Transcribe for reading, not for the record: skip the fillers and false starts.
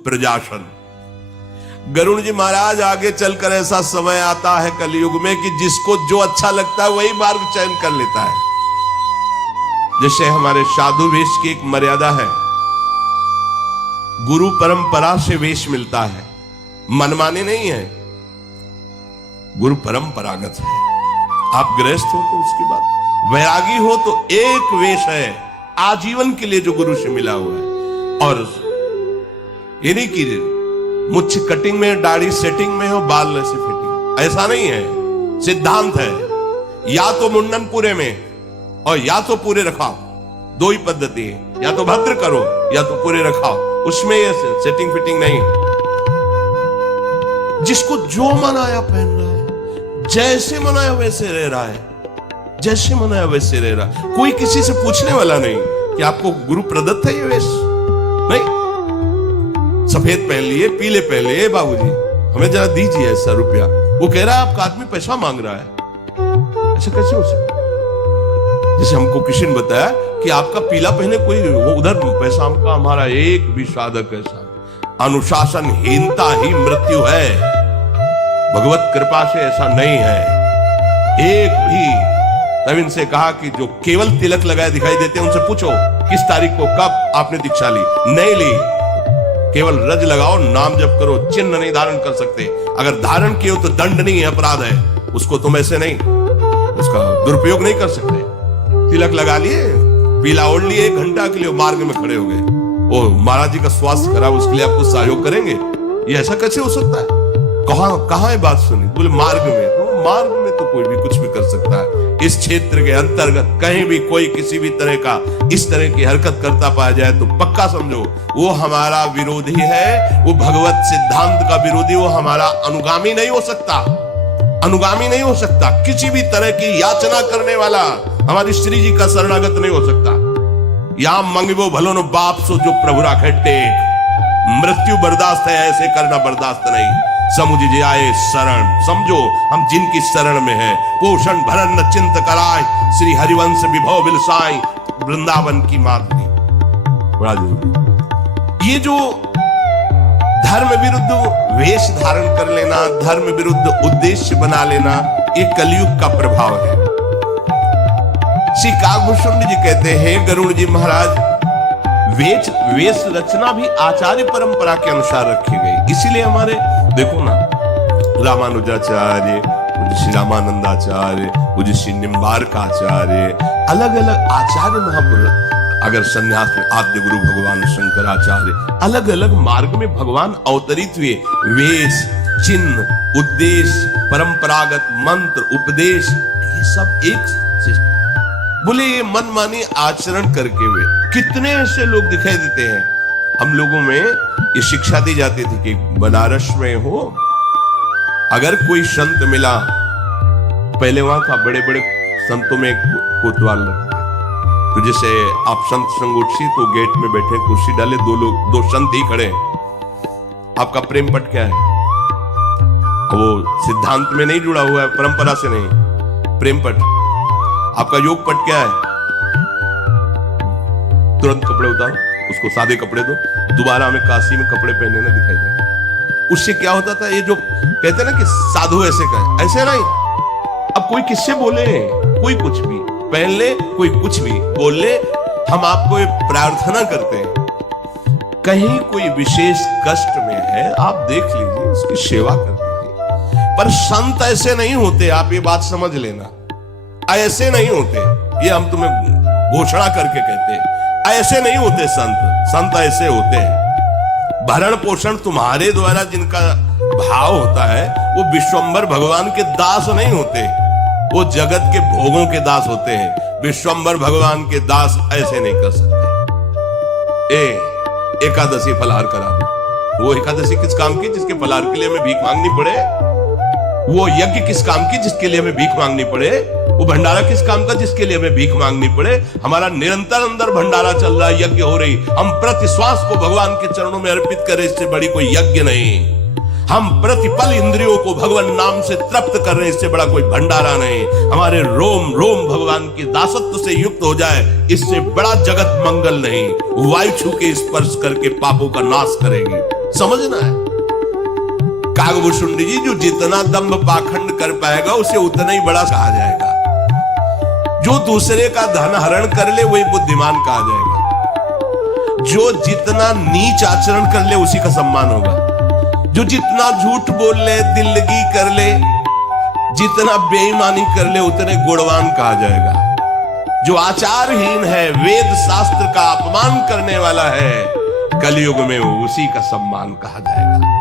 प्रजाशन। गरुड़ जी महाराज आगे चलकर ऐसा समय आता है कलयुग में कि जिसको जो अच्छा लगता है वही मार्ग चयन कर लेता है। जैसे हमारे साधु वेश की एक मर्यादा है, गुरु परंपरा से वेश मिलता है, मनमाने नहीं है, गुरु परंपरागत है। आप गृहस्थ हो तो उसके बाद, वैरागी हो तो एक वेश है आजीवन के लिए जो गुरु से मिला हुआ है। और ये नहीं कि मुच्छ कटिंग में, दाढ़ी सेटिंग में हो, बाल ऐसे फिटिंग, ऐसा नहीं है। सिद्धांत है, या तो मुंडन पूरे में और या तो पूरे रखाओ, दो ही पद्धति है, या तो भद्र करो या तो पूरे रखाओ, उसमें ये सेटिंग फिटिंग नहीं। जिसको जो मनाया पहन रहा है, जैसे मनाया वैसे रह रहा है, जैसे मनाया वैसे रह रहा है। कोई किसी से पूछने वाला नहीं कि आपको गुरु प्रदत्त है ये वेश, नहीं। सफेद पहन लिए, पीले पहन लिए, बाबूजी हमें जरा दीजिए ऐसा रुपया। वो कह रहा है आपका आदमी पैसा मांग रहा है, ऐसा कैसे हो सकता? जैसे हमको किसी ने बताया कि आपका पीला पहने कोई, वो उधर पैसा हमका, हमारा एक भी साधक ऐसा। अनुशासनहीनता ही मृत्यु है, भगवत कृपा से ऐसा नहीं है एक भी। तब इनसे कहा कि जो केवल तिलक लगाए दिखाई देते हैं उनसे पूछो किस तारीख को कब आपने दीक्षा ली? नहीं ली। केवल रज लगाओ, नाम जप करो, चिन्ह नहीं धारण कर सकते। अगर धारण किए तो दंड नहीं है, अपराध है। उसको तुम ऐसे नहीं, उसका दुरुपयोग नहीं कर सकते। तिलक लगा लिए, पीला ओढ़ लिए, 1 घंटा के लिए मार्ग में खड़े हो गए। ओ महाराज जी का स्वास्थ्य खराब, उसके लिए आप कुछ सहयोग करेंगे? ये ऐसा कैसे हो सकता है? कहां है बात सुनी? बोले मार्ग में। तो मार्ग में तो कोई भी कुछ भी कर सकता है। इस क्षेत्र के अंतर्गत कहीं भी कोई किसी भी तरह का इस तरह की हरकत करता पाया जाए तो पक्का समझो वो हमारा विरोधी है, वो भगवत सिद्धांत का विरोधी, वो हमारा अनुगामी नहीं हो सकता, अनुगामी नहीं हो सकता। किसी भी तरह की याचना करने वाला हमारी श्री जी का शरणागत नहीं हो सकता। या मंगवो भलो नो बाप सो जो प्रभु राखे टेक। मृत्यु बर्दाश्त है, ऐसे करना बर्दाश्त नहीं। समुझ जे आए शरण, समझो हम जिनकी शरण में है। पोषण भरण न चिंत कराय, श्री हरिवंश विभव बिलसाई, वृंदावन की माधुरी। बड़ा जरूरी। ये जो धर्म विरुद्ध वेश धारण कर लेना, धर्म विरुद्ध उद्देश्य बना लेना, ये कलयुग का प्रभाव है। श्री काकभूषण जी कहते हैं गरुड़ जी महाराज, वेश रचना भी आचार्य परंपरा के अनुसार रखी गई। इसीलिए हमारे देखो ना, रामानुजाचार्य, पूज्य श्री रामानंदाचार्य, पूज्य श्री निम्बारकाचार्य, अलग अलग आचार्य महापुरुष, अगर संन्यास में आद्य गुरु भगवान शंकराचार्य, अलग अलग मार्ग में भगवान अवतरित हुए। वेश, चिन्ह, उद्देश्य, परंपरागत मंत्र, उपदेश, ये सब एक बोले ये मनमानी आचरण करके हुए कितने ऐसे लोग दिखाई देते हैं। हम लोगों में ये शिक्षा दी जाती थी कि बनारस में हो, अगर कोई संत मिला, पहले वहां था बड़े बड़े संतों में कोतवाल रखते थे। तो जैसे आप संत संगोष्ठी, तो गेट में बैठे कुर्सी डाले, दो संत ही खड़े, आपका प्रेम पट क्या है? वो सिद्धांत में नहीं जुड़ा हुआ है, परंपरा से नहीं, प्रेम पट। आपका योग पट क्या है? तुरंत कपड़े उतारो, उसको सादे कपड़े दो, दोबारा हमें काशी में कपड़े पहनने ना दिखाई दे। उससे क्या होता था, ये जो कहते हैं ना कि साधु ऐसे कहे, ऐसे नहीं। अब कोई किससे बोले, कोई कुछ भी पहन ले, कोई कुछ भी बोल ले, हम आपको ये प्रार्थना करते हैं, कहीं कोई विशेष कष्ट में है, आप देख लीजिए, उसकी सेवा कर दीजिए। पर संत ऐसे नहीं होते, आप ये बात समझ लेना, ऐसे नहीं होते। ये हम तुम्हें घोषणा करके कहते हैं, ऐसे नहीं होते संत। संत ऐसे होते हैं, भरण पोषण तुम्हारे द्वारा जिनका भाव होता है, वो विश्वंभर भगवान के दास नहीं होते, वो जगत के भोगों के दास होते हैं। विश्वंभर भगवान के दास ऐसे नहीं कर सकते। एकादशी फलाहार करा दो, वो एकादशी किस काम की? जिसके फलाहार के लिए हमें भीख मांगनी पड़े। वो यज्ञ किस काम की? जिसके लिए हमें भीख मांगनी पड़े। वो भंडारा किस काम का? जिसके लिए हमें भीख मांगनी पड़े। हमारा निरंतर अंदर भंडारा चल रहा है, यज्ञ हो रही, हम प्रति श्वास को भगवान के चरणों में अर्पित करें, इससे बड़ी कोई यज्ञ नहीं। हम प्रतिपल इंद्रियों को भगवान नाम से तृप्त कर रहे हैं, इससे बड़ा कोई भंडारा नहीं। हमारे रोम रोम भगवान के दासत्व से युक्त हो जाए, इससे बड़ा जगत मंगल नहीं। वायु छू के स्पर्श करके पापों का नाश करेगी। समझना है। कागभूषुंडी जी, जो जितना दंभ पाखंड कर पाएगा उसे उतना ही बड़ा कहा जाएगा। जो दूसरे का धन हरण कर ले वही बुद्धिमान कहा जाएगा। जो जितना नीच आचरण कर ले उसी का सम्मान होगा। जो जितना झूठ बोल ले, दिल्लगी कर ले, जितना बेईमानी कर ले उतने गुणवान कहा जाएगा। जो आचारहीन है, वेद शास्त्र का अपमान करने वाला है, कलयुग में उसी का सम्मान कहा जाएगा।